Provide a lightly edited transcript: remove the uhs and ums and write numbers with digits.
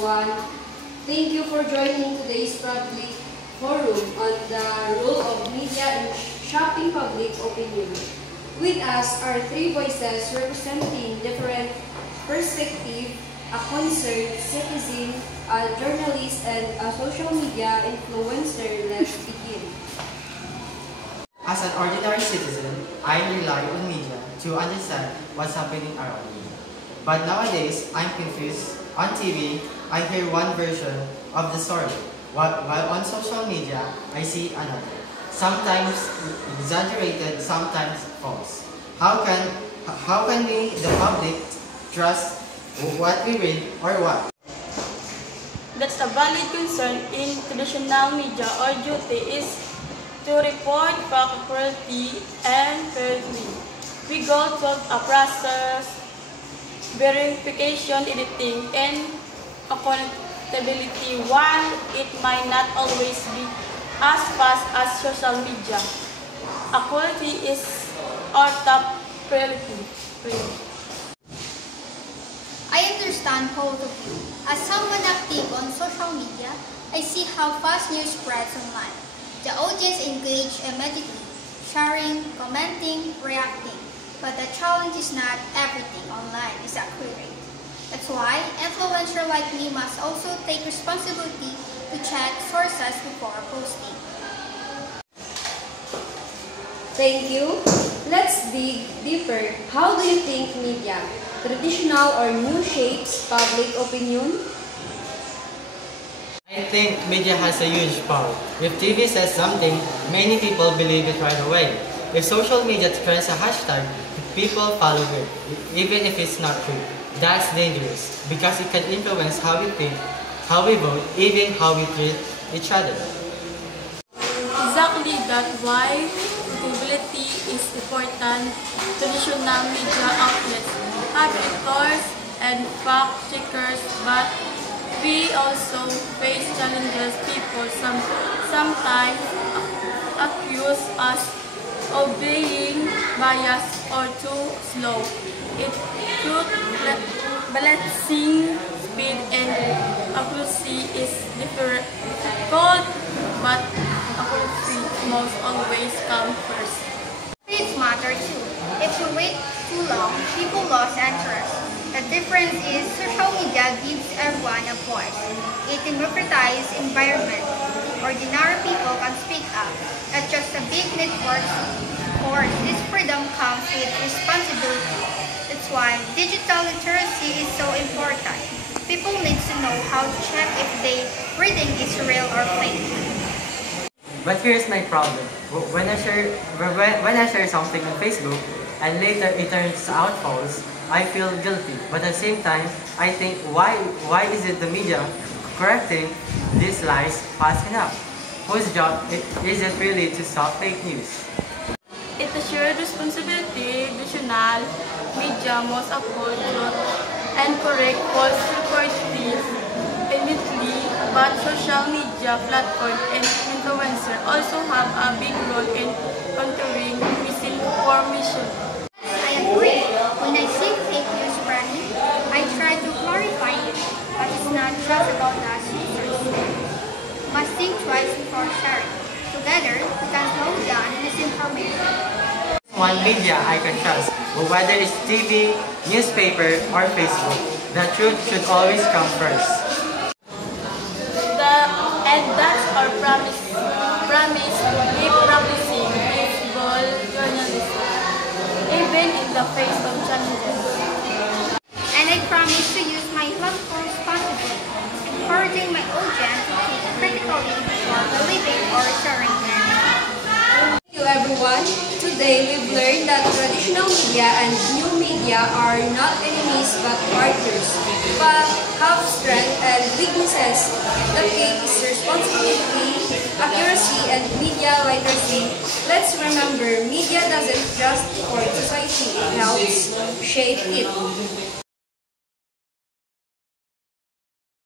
everyone. Thank you for joining today's public forum on the role of media in shaping public opinion. With us are three voices representing different perspectives: a concerned citizen, a journalist, and a social media influencer. Let's begin. As an ordinary citizen, I rely on media to understand what's happening around me. But nowadays, I'm confused. On TV, I hear one version of the story, while on social media, I see another. Sometimes exaggerated, sometimes false. How can we, the public, trust what we read or what? That's a valid concern in traditional media. Our duty is to report fact accurately and fairly. We go through a process, verification, editing, and accountability. While it might not always be as fast as social media, quality is our top priority. I understand both of you. As someone active on social media, I see how fast news spreads online. The audience engage immediately, sharing, commenting, reacting. But the challenge is not everything online is accurate. That's why influencers like me must also take responsibility to check sources before posting. Thank you. Let's dig deeper. How do you think media, traditional or new, shapes public opinion? I think media has a huge power. If TV says something, many people believe it right away. If social media trends a hashtag, people follow it, even if it's not true. That's dangerous, because it can influence how we think, how we vote, even how we treat each other. Exactly that's why credibility is important. Traditional media outlets have editors and fact checkers, but we also face challenges. People sometimes accuse us of being biased or too slow. It took balancing speed and accuracy is difficult, but accuracy must always come first. Speeds matter too. If you wait too long, people lose interest. The difference is social media gives everyone a voice. It democratizes environment. Ordinary people can speak up, not just the big networks. Of course, this freedom comes with responsibility. That's why digital literacy is so important. People need to know how to check if their reading is real or fake. But here's my problem. When I share something on Facebook and later it turns out false, I feel guilty. But at the same time, I think, why is it the media correcting these lies fast enough? Whose job is it really to stop fake news? It's a shared responsibility. Traditional media must uphold truth and correct false reports immediately, but social media platforms and influencers also have a big role in countering misinformation. I agree. When I see fake news spreading, I try to clarify it, but it's not just about us users. Must think twice before sharing. Together, we can slow down misinformation. One media I can trust, but whether it's TV, newspaper, or Facebook, the truth should always come first. And that's our promise to keep practicing visible journalism, even in the face of challenges. And I promise to use my platform responsibly, encouraging my audience to think critically before believing or sharing anything. Thank you, everyone. Today we've learned that traditional media and new media are not enemies but partners, but have strengths and weaknesses. The key is responsibility, accuracy, and media literacy. Let's remember, media doesn't just support society, it helps shape it.